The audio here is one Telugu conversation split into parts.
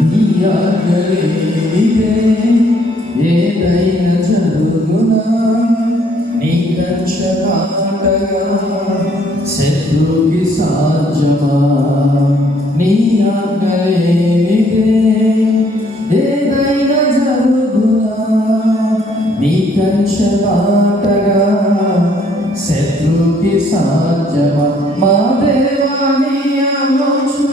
నీ ఆజ్ఞలేనిదే ఏదైనా జరుగునా నీ రక్షకాటగా శత్రుకి సాధ్యమా? నీ ఆజ్ఞలేనిదే ఏదైనా జరుగునా నీ కంచపాటగా శత్రుకి సాధ్యమా మా దేవాని ఆలోచన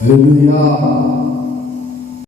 Hallelujah.